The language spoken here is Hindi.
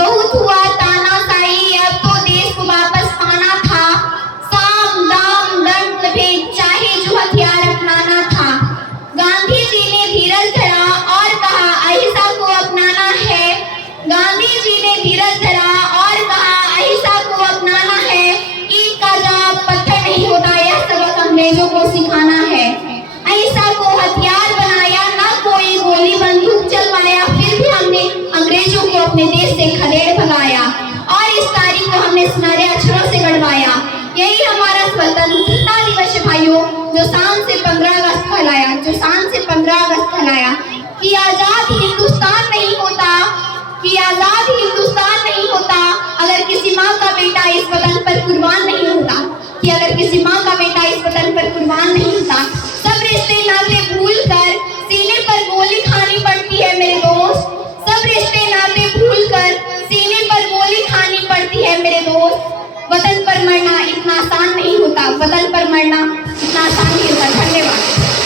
बहुत हुआ तानाशाही, अब तो देश को वापस पाना था। साम दाम दंड भेद चाहे जो हथियार अपनाना था। गांधी जी ने धीरज धरा और कहा अहिंसा को अपनाना है। गांधी जी ने धीरज धरा और कहा अहिंसा को अपनाना है। ईंट का जवाब पत्थर नहीं होता, यह सबक अंग्रेजों को सिखाना है। अहिंसा को हथियार बनाया, ना कोई गोली बंदूक चलवाया, फिर भी हमने अंग्रेजों को अपने देश से खदेड़ भगाया और इस तारीख को हमने सुनहरे अक्षरों से गढ़वाया। यही हमारा स्वतंत्रता दिवस है भाइयों, जो शान से 15 अगस्त कहलाया, जो शान से 15 अगस्त कहलाया। कि आजाद हिंदुस्तान नहीं होता, कि आजाद हिंदुस्तान नहीं होता अगर किसी माँ का बेटा इस वतन पर कुर्बान नहीं होता, कि अगर किसी माँ का बेटा इस वतन पर कुर्बान नहीं होता। सब रिश्ते नाते भूल कर सीने पर गोली खानी पड़ती है मेरे दोस्त। सब रिश्ते नाते भूल कर सीने पर गोली खानी पड़ती है मेरे दोस्त। वतन पर मरना इतना आसान नहीं होता, वतन पर मरना इतना आसान नहीं होता। धन्यवाद।